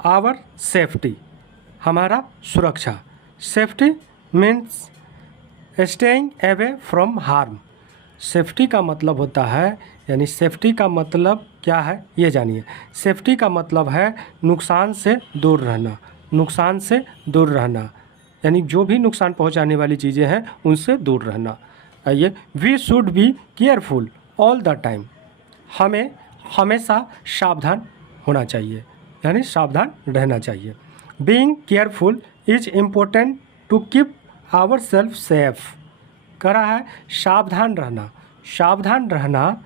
Our safety, हमारा सुरक्षा। Safety means staying away from harm. Safety का मतलब होता है, यानी सेफ्टी का मतलब क्या है ये जानिए। सेफ्टी का मतलब है नुकसान से दूर रहना, नुकसान से दूर रहना, यानी जो भी नुकसान पहुंचाने वाली चीज़ें हैं उनसे दूर रहना। आइए, we should be careful all the time, हमें हमेशा सावधान होना चाहिए, यानी सावधान रहना चाहिए। Being careful is important to keep our self safe. कह रहा है सावधान रहना, सावधान रहना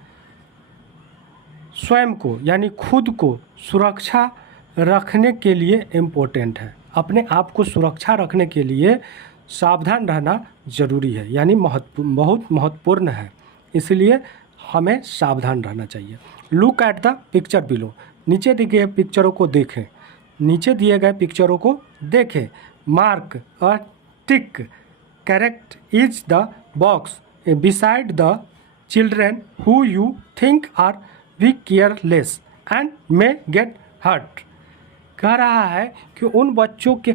स्वयं को यानी खुद को सुरक्षा रखने के लिए इम्पोर्टेंट है। अपने आप को सुरक्षा रखने के लिए सावधान रहना ज़रूरी है, यानी बहुत महत्वपूर्ण है, इसलिए हमें सावधान रहना चाहिए। Look at the picture below, नीचे दिए गए पिक्चरों को देखें, नीचे दिए गए पिक्चरों को देखें। Mark a tick, correct is the box beside the children who you think are be careless and may get hurt. कह रहा है कि उन बच्चों के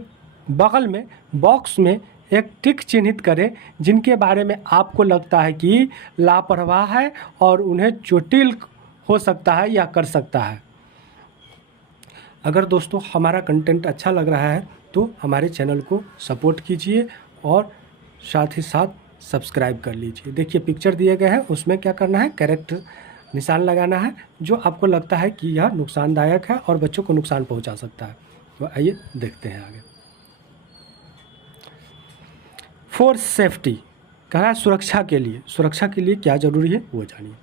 बगल में बॉक्स में एक टिक चिन्हित करें जिनके बारे में आपको लगता है कि लापरवाह है और उन्हें चोटिल हो सकता है या कर सकता है। अगर दोस्तों हमारा कंटेंट अच्छा लग रहा है तो हमारे चैनल को सपोर्ट कीजिए और साथ ही साथ सब्सक्राइब कर लीजिए। देखिए पिक्चर दिए गए हैं, उसमें क्या करना है, करेक्ट निशान लगाना है जो आपको लगता है कि यह नुकसानदायक है और बच्चों को नुकसान पहुंचा सकता है। तो आइए देखते हैं आगे। फॉर सेफ्टी, कह रहा है सुरक्षा के लिए, सुरक्षा के लिए क्या ज़रूरी है वो जानिए।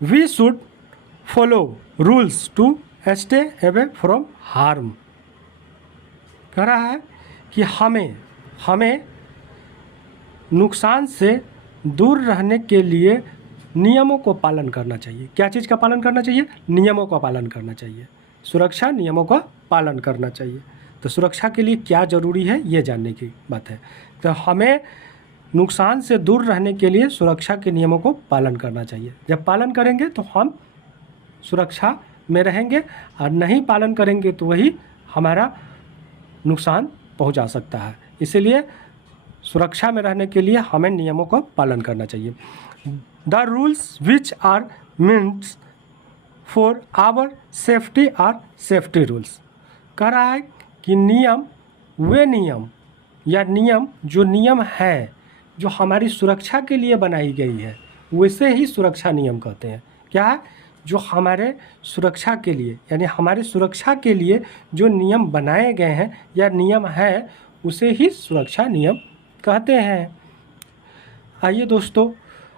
We should follow rules to stay away from harm. कह रहा है कि हमें नुकसान से दूर रहने के लिए नियमों को पालन करना चाहिए। क्या चीज़ का पालन करना चाहिए? नियमों का पालन करना चाहिए। सुरक्षा नियमों का पालन करना चाहिए। तो सुरक्षा के लिए क्या ज़रूरी है ये जानने की बात है। तो हमें नुकसान से दूर रहने के लिए सुरक्षा के नियमों को पालन करना चाहिए। जब पालन करेंगे तो हम सुरक्षा में रहेंगे और नहीं पालन करेंगे तो वही हमारा नुकसान पहुंचा सकता है। इसीलिए सुरक्षा में रहने के लिए हमें नियमों का पालन करना चाहिए। The rules which are means for our safety are safety rules. कह रहा है कि नियम वे नियम या नियम जो नियम है जो हमारी सुरक्षा के लिए बनाई गई है वैसे ही सुरक्षा नियम कहते हैं। क्या है? जो हमारे सुरक्षा के लिए यानी हमारी सुरक्षा के लिए जो नियम बनाए गए हैं या नियम है उसे ही सुरक्षा नियम कहते हैं। आइए दोस्तों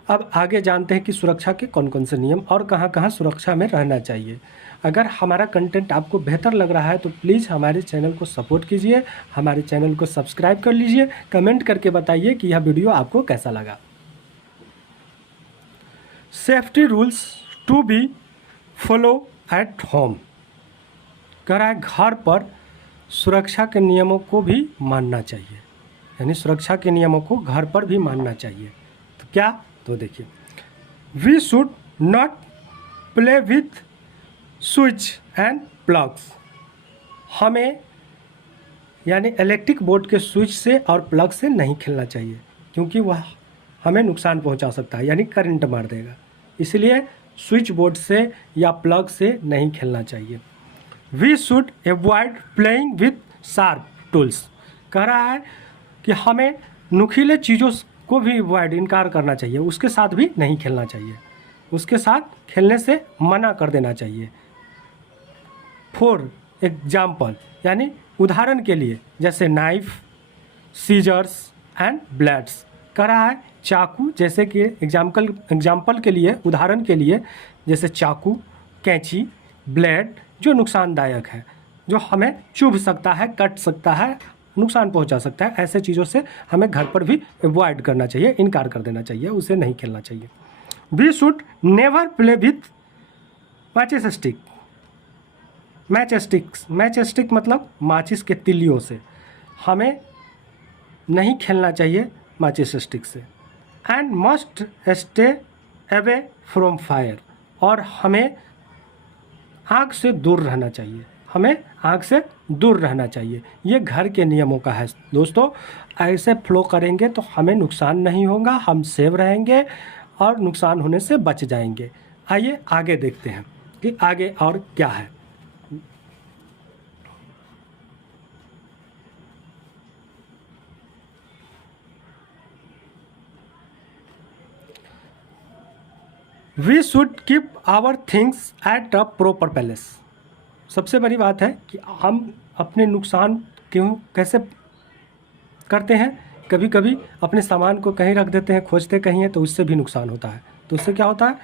अब आगे जानते हैं कि सुरक्षा के कौन कौन से नियम और कहाँ कहाँ सुरक्षा में रहना चाहिए। अगर हमारा कंटेंट आपको बेहतर लग रहा है तो प्लीज़ हमारे चैनल को सपोर्ट कीजिए, हमारे चैनल को सब्सक्राइब कर लीजिए, कमेंट करके बताइए कि यह वीडियो आपको कैसा लगा। Safety rules to be follow at home. कह रहा है घर पर सुरक्षा के नियमों को भी मानना चाहिए, यानी सुरक्षा के नियमों को घर पर भी मानना चाहिए। तो क्या? तो देखिए, we should not play with switch and plugs. हमें यानी इलेक्ट्रिक बोर्ड के स्विच से और प्लग से नहीं खेलना चाहिए क्योंकि वह हमें नुकसान पहुंचा सकता है, यानी करंट मार देगा। इसलिए स्विच बोर्ड से या प्लग से नहीं खेलना चाहिए। We should avoid playing with sharp tools. कह रहा है कि हमें नुकीले चीज़ों को भी अवॉइड इनकार करना चाहिए, उसके साथ भी नहीं खेलना चाहिए, उसके साथ खेलने से मना कर देना चाहिए। फॉर एग्जाम्पल यानी उदाहरण के लिए जैसे नाइफ, सीजर्स एंड ब्लेड्स। कह रहा है चाकू, जैसे कि एग्जाम्पल के लिए उदाहरण के लिए जैसे चाकू, कैंची, ब्लेड जो नुकसानदायक है, जो हमें चुभ सकता है, कट सकता है, नुकसान पहुंचा सकता है, ऐसे चीज़ों से हमें घर पर भी अवॉइड करना चाहिए, इनकार कर देना चाहिए, उसे नहीं खेलना चाहिए। We should never play with matches stick. Match stick मतलब माचिस के तिलियों से हमें नहीं खेलना चाहिए माचिस स्टिक से। And must stay away from fire, और हमें आग से दूर रहना चाहिए, हमें आग से दूर रहना चाहिए। ये घर के नियमों का है दोस्तों। ऐसे फ्लो करेंगे तो हमें नुकसान नहीं होगा, हम सेव रहेंगे और नुकसान होने से बच जाएंगे। आइए आगे देखते हैं कि आगे और क्या है। We should keep our things at a proper place. सबसे बड़ी बात है कि हम अपने नुकसान क्यों कैसे करते हैं। कभी कभी अपने सामान को कहीं रख देते हैं, खोजते कहीं हैं, तो उससे भी नुकसान होता है। तो उससे क्या होता है,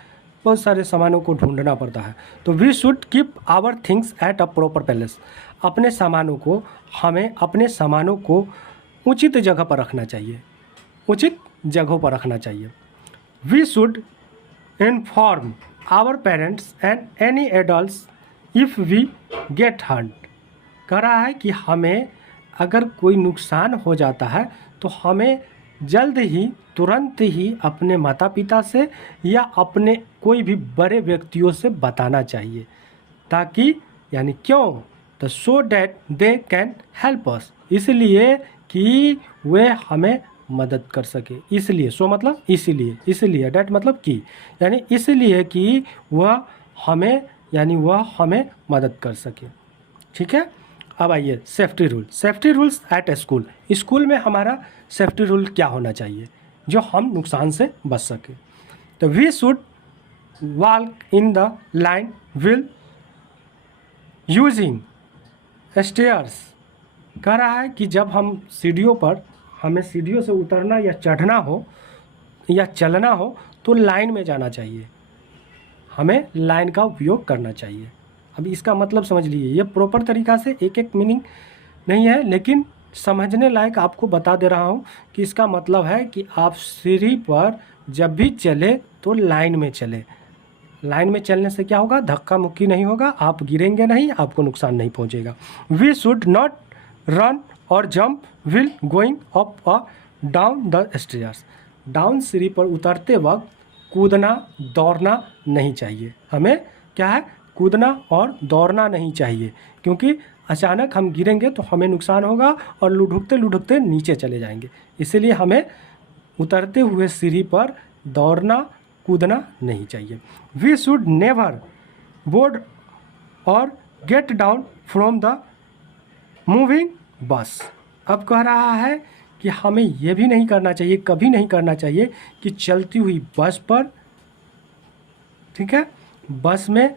बहुत सारे सामानों को ढूंढना पड़ता है। तो we should keep our things at a proper place. अपने सामानों को हमें अपने सामानों को उचित जगह पर रखना चाहिए, उचित जगहों पर रखना चाहिए। We should inform our parents and any adults if we get hurt. कह रहा है कि हमें अगर कोई नुकसान हो जाता है तो हमें जल्द ही तुरंत ही अपने माता पिता से या अपने कोई भी बड़े व्यक्तियों से बताना चाहिए, ताकि यानी क्यों, तो so that they can help us, इसलिए कि वे हमें मदद कर सके। इसलिए सो मतलब इसीलिए, इसलिए डैट मतलब कि, यानी इसलिए कि वह हमें यानी वह हमें मदद कर सके। ठीक है। अब आइए safety rule. Safety rules at school. School में हमारा सेफ्टी रूल क्या होना चाहिए जो हम नुकसान से बच सके। तो we should walk in the line while using stairs. कह रहा है कि जब हम सीढ़ियों पर, हमें सीढ़ियों से उतरना या चढ़ना हो या चलना हो तो लाइन में जाना चाहिए, हमें लाइन का उपयोग करना चाहिए। अब इसका मतलब समझ लीजिए, ये प्रॉपर तरीक़ा से एक एक मीनिंग नहीं है, लेकिन समझने लायक आपको बता दे रहा हूँ कि इसका मतलब है कि आप सीढ़ी पर जब भी चले तो लाइन में चले। लाइन में चलने से क्या होगा, धक्का मुक्की नहीं होगा, आप गिरेंगे नहीं, आपको नुकसान नहीं पहुँचेगा। वी शुड नॉट रन और jump will going up a down the stairs. Down सीढ़ी पर उतरते वक्त कूदना दौड़ना नहीं चाहिए। हमें क्या है, कूदना और दौड़ना नहीं चाहिए, क्योंकि अचानक हम गिरेंगे तो हमें नुकसान होगा और लुढ़कते लुढ़कते नीचे चले जाएंगे। इसलिए हमें उतरते हुए सीढ़ी पर दौड़ना कूदना नहीं चाहिए। वी शुड नेवर बोर्ड और get down from the moving बस। अब कह रहा है कि हमें यह भी नहीं करना चाहिए, कभी नहीं करना चाहिए कि चलती हुई बस पर, ठीक है, बस में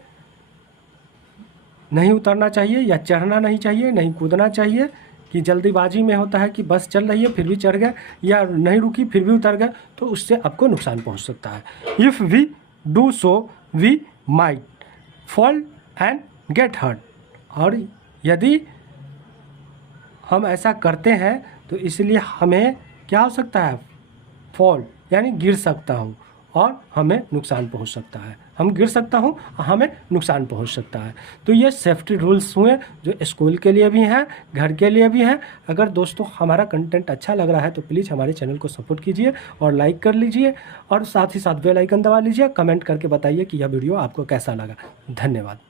नहीं उतरना चाहिए या चढ़ना नहीं चाहिए, नहीं कूदना चाहिए। कि जल्दीबाजी में होता है कि बस चल रही है फिर भी चढ़ गए, या नहीं रुकी फिर भी उतर गए, तो उससे आपको नुकसान पहुंच सकता है। If we do so we might fall and get hurt. और यदि हम ऐसा करते हैं तो इसलिए हमें क्या हो सकता है, फॉल यानी गिर सकता हूँ और हमें नुकसान पहुँच सकता है। हम गिर सकता हूँ, हमें नुकसान पहुँच सकता है। तो ये सेफ्टी रूल्स हुए जो स्कूल के लिए भी हैं, घर के लिए भी हैं। अगर दोस्तों हमारा कंटेंट अच्छा लग रहा है तो प्लीज़ हमारे चैनल को सपोर्ट कीजिए और लाइक कर लीजिए, और साथ ही साथ बेल आइकन दबा लीजिए। कमेंट करके बताइए कि यह वीडियो आपको कैसा लगा। धन्यवाद।